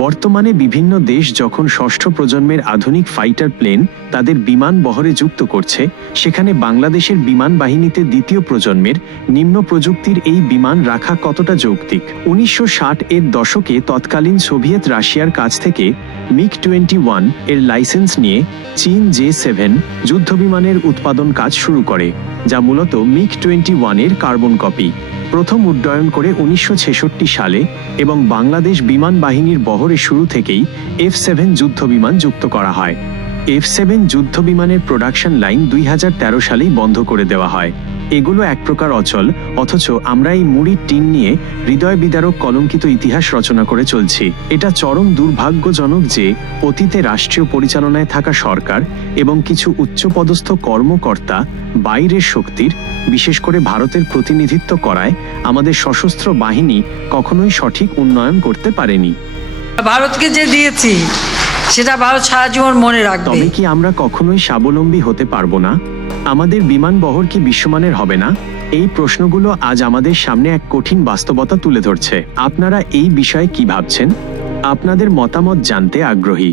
বর্তমানে বিভিন্ন দেশ যখন ষষ্ঠ প্রজন্মের আধুনিক ফাইটার প্লেন তাদের বিমান বহরে যুক্ত করছে, সেখানে বাংলাদেশের বিমান বাহিনীতে দ্বিতীয় প্রজন্মের নিম্ন প্রযুক্তির এই বিমান রাখা কতটা যৌক্তিক? 1960-এর দশকে তৎকালীন সোভিয়েত রাশিয়ার কাছ থেকে মিগ-21 এর লাইসেন্স নিয়ে চীন J-7 যুদ্ধবিমানের উৎপাদন কাজ শুরু করে, যা মূলত মিগ-21 এর কার্বন কপি। প্রথম উড্ডয়ন করে 1966 সালে এবং বাংলাদেশ বিমান বাহিনীর বহরে শুরু থেকেই F-7 যুদ্ধবিমান যুক্ত করা হয়। F-7 যুদ্ধবিমানের প্রোডাকশন লাইন 2013 সালেই বন্ধ করে দেওয়া হয়। এগুলো এক প্রকার অচল, অথচ আমরা এই মুড়ির টিন নিয়ে হৃদয় বিদারক কলঙ্কিত ইতিহাস রচনা করে চলছি। এটা চরম দুর্ভাগ্যজনক যে অতীতে রাষ্ট্রীয় পরিচালনায় থাকা সরকার এবং কিছু উচ্চপদস্থ কর্মকর্তা বাইরের শক্তির, বিশেষ করে ভারতের প্রতিনিধিত্ব করায় আমাদের সশস্ত্র বাহিনী কখনোই সঠিক উন্নয়ন করতে পারেনি। ভারতকে যে দিয়েছি সেটা ভারত সারা জীবন মনে রাখবে। তবে কি আমরা কখনোই স্বাবলম্বী হতে পারবো না? আমাদের বিমান বহর কি বিশ্বমানের হবে না? এই প্রশ্নগুলো আজ আমাদের সামনে এক কঠিন বাস্তবতা তুলে ধরছে। আপনারা এই বিষয়ে কি ভাবছেন? আপনাদের মতামত জানতে আগ্রহী।